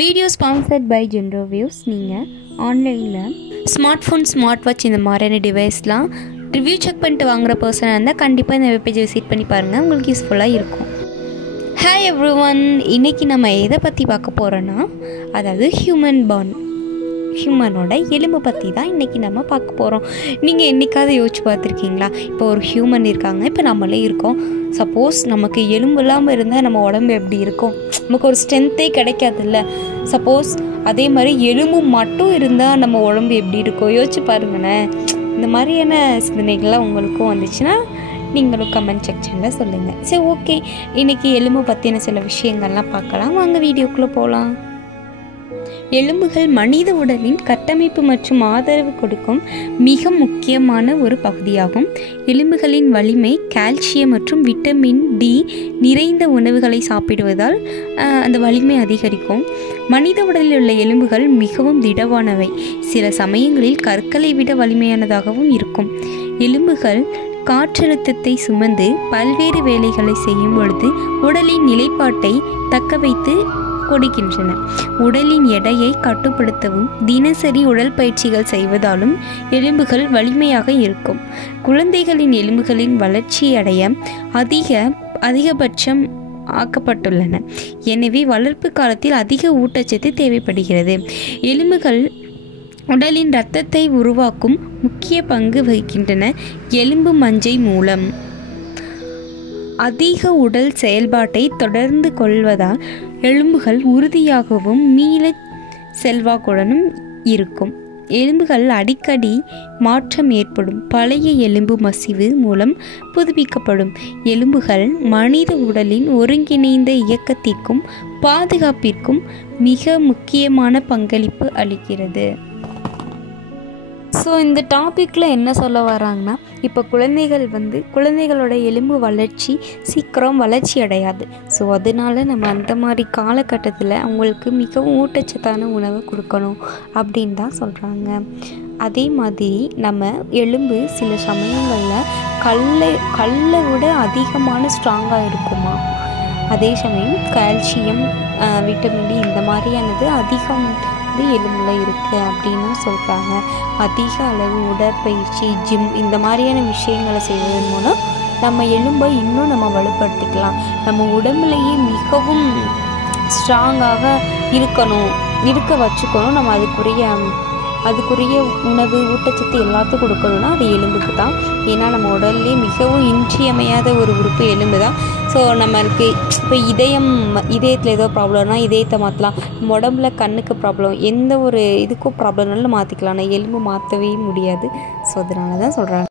Video sponsored by ஜென்ரோவியூஸ். நீங்கள் ஆன்லைனில் smart phone, smart watch இந்த மாதிரியான டிவைஸ்லாம் ரிவ்யூ செக் பண்ணிட்டு வாங்குகிற பர்சனாக இருந்தால் கண்டிப்பாக இந்த வெப்பேஜை விசிட் பண்ணி பாருங்கள், உங்களுக்கு யூஸ்ஃபுல்லாக இருக்கும். ஹாய் எவ்ரிவன், இன்றைக்கி நம்ம எதை பற்றி பார்க்க போகிறோன்னா, அதாவது ஹியூமனோட எலும்பை பற்றி தான் இன்றைக்கி நம்ம பார்க்க போகிறோம். நீங்கள் என்றைக்காவது யோசிச்சு பார்த்துருக்கீங்களா? இப்போ ஒரு ஹியூமன் இருக்காங்க, இப்போ நம்மளே இருக்கோம். சப்போஸ் நமக்கு எலும்பு இல்லாமல் இருந்தால் நம்ம உடம்பு எப்படி இருக்கும்? நமக்கு ஒரு ஸ்ட்ரென்த்தே கிடைக்காதுல்ல. சப்போஸ் அதே மாதிரி எலும்பு மட்டும் இருந்தால் நம்ம உடம்பு எப்படி இருக்கும்? யோசிச்சு பாருங்களேன். இந்த மாதிரியான சிந்தனைகள்லாம் உங்களுக்கும் வந்துச்சுன்னா நீங்களும் கமெண்ட் செக்ஷனில் சொல்லுங்கள். சரி, ஓகே, இன்றைக்கி எலும்பு பற்றின சில விஷயங்கள்லாம் பார்க்கலாம். வாங்க வீடியோக்குள்ளே போகலாம். எலும்புகள் மனித உடலின் கட்டமைப்பு மற்றும் ஆதரவு கொடுக்கும் மிக முக்கியமான ஒரு பகுதியாகும். எலும்புகளின் வலிமை கால்சியம் மற்றும் விட்டமின் டி நிறைந்த உணவுகளை சாப்பிடுவதால் அந்த வலிமை அதிகரிக்கும். மனித உடலில் உள்ள எலும்புகள் மிகவும் திடவானவை, சில சமயங்களில் கற்களை விட வலிமையானதாகவும் இருக்கும். எலும்புகள் காற்றழுத்தத்தை சுமந்து பல்வேறு வேலைகளை செய்யும் பொழுது உடலின் நிலைப்பாட்டை தக்க வைத்து கொடுக்கின்றன. உடலின் எடையை கட்டுப்படுத்தவும் தினசரி உடற்பயிற்சிகள் செய்வதாலும் எலும்புகள் வலிமையாக இருக்கும். குழந்தைகளின் எலும்புகளின் வளர்ச்சி அடைய அதிகபட்சம் ஆக்கப்பட்டுள்ளன. எனவே வளர்ப்பு காலத்தில் அதிக ஊட்டச்சத்து தேவைப்படுகிறது. எலும்புகள் உடலின் இரத்தத்தை உருவாக்கும் முக்கிய பங்கு வகிக்கின்றன. எலும்பு மஞ்சை மூலம் அதிக உடல் செயல்பாட்டை தொடர்ந்து கொள்வதால் எலும்புகள் உறுதியாகவும் மீள செல்வாக்குடனும் இருக்கும். எலும்புகள் அடிக்கடி மாற்றம் ஏற்படும். பழைய எலும்பு மசிவு மூலம் புதுப்பிக்கப்படும். எலும்புகள் மனித உடலின் ஒருங்கிணைந்த இயக்கத்திற்கும் பாதுகாப்பிற்கும் மிக முக்கியமான பங்களிப்பு அளிக்கிறது. ஸோ இந்த டாப்பிக்கில் என்ன சொல்ல வராங்கன்னா, இப்போ குழந்தைகளோட எலும்பு வளர்ச்சி சீக்கிரம் வளர்ச்சி அடையாது. ஸோ அதனால நம்ம அந்த மாதிரி காலகட்டத்தில் அவங்களுக்கு மிகவும் ஊட்டச்சத்தான உணவை கொடுக்கணும் அப்படின்னு தான் சொல்கிறாங்க. அதே மாதிரி நம்ம எலும்பு சில சமயங்களில் கல்லை விட அதிகமான ஸ்ட்ராங்காக இருக்குமா. அதே சமயம் கால்சியம், விட்டமின் டி இந்த மாதிரியானது அதிகம் எலும்புல இருக்குது அப்படின்னு சொல்கிறாங்க. அதிக அளவு உடற்பயிற்சி, ஜிம் இந்த மாதிரியான விஷயங்களை செய்வதன் மூலம் நம்ம எலும்பை இன்னும் நம்ம வலுப்படுத்திக்கலாம். நம்ம உடம்புலையே மிகவும் ஸ்ட்ராங்காக இருக்க வச்சுக்கணும். நம்ம அதுக்குரிய உணவு, ஊட்டச்சத்து எல்லாத்துக்கும் கொடுக்கணும்னா அது எலும்புக்கு தான். ஏன்னா நம்ம உடல்லே மிகவும் இன்றியமையாத ஒரு உறுப்பு எலும்பு தான். ஸோ நம்மளுக்கு இப்போ இதயத்தில் ஏதோ ப்ராப்ளம்னா இதயத்தை மாற்றலாம். நம்ம உடம்புல கண்ணுக்கு ப்ராப்ளம், எந்த ஒரு இதுக்கும் ப்ராப்ளம்னாலும் மாற்றிக்கலாம். ஆனால் எலும்பு மாற்றவே முடியாது. ஸோ அதனால தான் சொல்கிறாங்க.